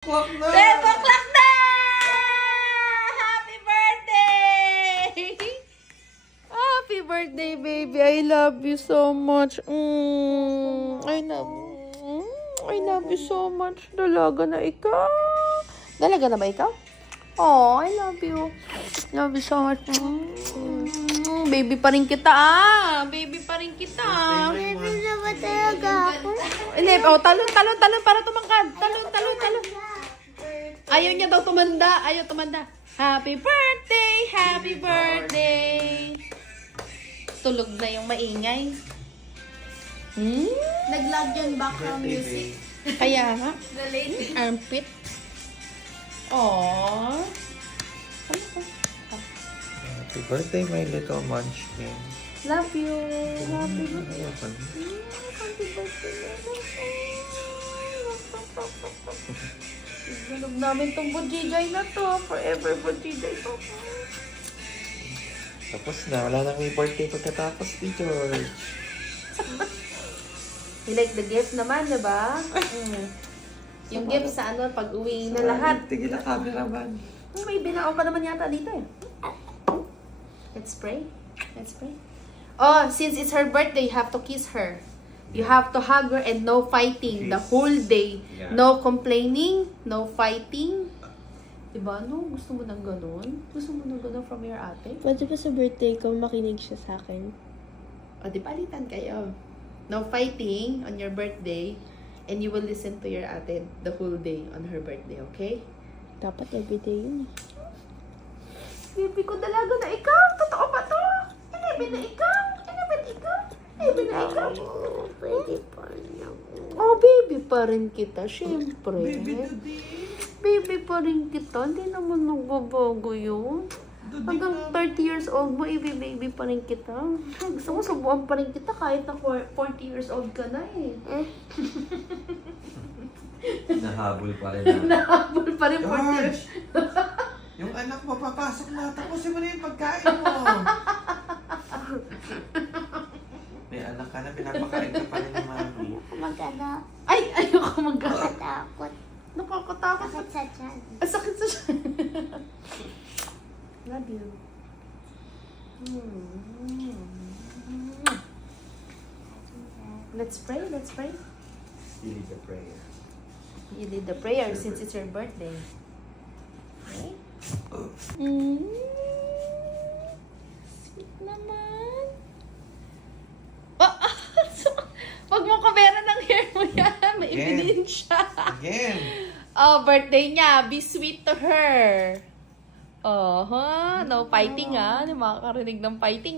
o'clock na! 10 o'clock na! Happy birthday! Happy birthday, baby. I love you so much. I love you so much. Dalaga na ikaw. Dalaga na ba ikaw? Oh, I love you. Love you so much. Baby pa rin kita, Baby pa rin kita. Baby na ba talaga ako? Hindi, talon para tumangkad. Talon. Ayaw niya daw tumanda. Ayaw tumanda. Happy birthday! Happy birthday! Tulog na yung maingay. Nag-lag yung background music. Kaya nga. Galing. Armpit. Aww. Happy birthday, my little munchkin. Love you. Love you. Happy Tulog namin tong bujijay na to. Forever bujijay to. Tapos na, wala nang may birthday pagkatapos ni George. You like the gift naman, diba? Yung gift sa pag-uwi na lahat. Tigil na cameraman. May binao ka naman yata dito eh. Let's pray. Let's pray. Oh, since it's her birthday, you have to kiss her. You have to hug her and no fighting the whole day. Yeah. No complaining, no fighting. Diba? No? Gusto mo ng ganun? Gusto mo ng ganun from your ate? Pwede ba sa birthday ko makinig siya sa akin? O, di palitan kayo. No fighting on your birthday and you will listen to your ate the whole day on her birthday, okay? Dapat everyday yun. Baby ko dalaga na ikaw. Totoo ba to? 11 na ikaw. 11 ikaw. 11 na ikaw. Pwede pa rin ako. Oh, baby pa rin kita, syempre. Baby pa rin kita. Hindi naman nagbabago yun. Hanggang 30 years old mo, baby pa rin kita. Gusto mo subuan pa rin kita kahit na 40 years old ka na eh. Nahabol pa rin Nahabol pa rin 40 years. Yung anak mo papasok na, tapusin mo na yung pagkain mo. May anak ka na, pinapakain ka pa rin ni mami. Ayoko mag-anak. Ay, ayoko mag-anak. Takot. Nakakatakot. Sakit sa tiyan. Ang sakit sa siya. Love you. Let's pray, let's pray. You need a prayer. You did the prayer since it's your birthday. Okay? Sweet naman. Oh, wag mo kamera ng hair mo yan. May ibinin siya. Again. Oh, birthday niya. Be sweet to her. Oh, no fighting Hindi makakarinig ng fighting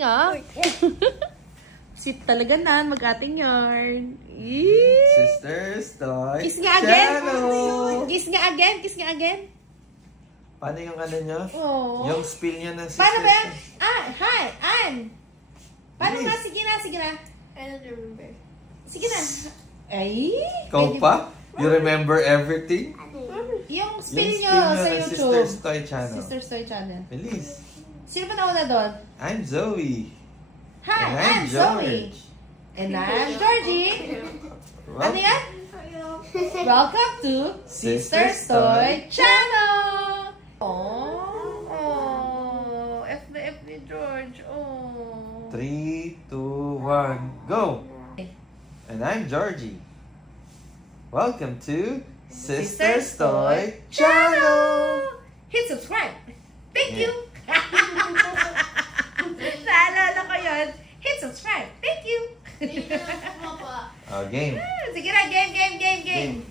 Sweet talaga na. Mag-ating yarn. Sisters, toy. Kiss nga again. Channel. Kiss nga again. Kiss nga again. Paano yung ano nyo? Oh. Yung spill niya ng sisters. Paano ba yan? Hi, Ann. Paano Yes. nga? Sige na. I don't remember. Sige na. Ay. Ikaw pa? You remember everything? Yung Yung spill spill nyo sa ng YouTube. Sisters Toy Channel. Sisters Toy Channel. Bilis. Sino pa nauna doon? I'm Zoe. Hi, And I'm Zoe. George. And I'm Georgie. Well, Ano yan? Welcome to Sisters Toy Channel. Oh, F ni George. Oh. 3, 2, 1, go! And I'm Georgie. Welcome to Sisters Toy Channel. Hit subscribe. Thank Yeah. you. Naalala ko yun. Hit subscribe. Thank you. Game. Sige na, game. Game.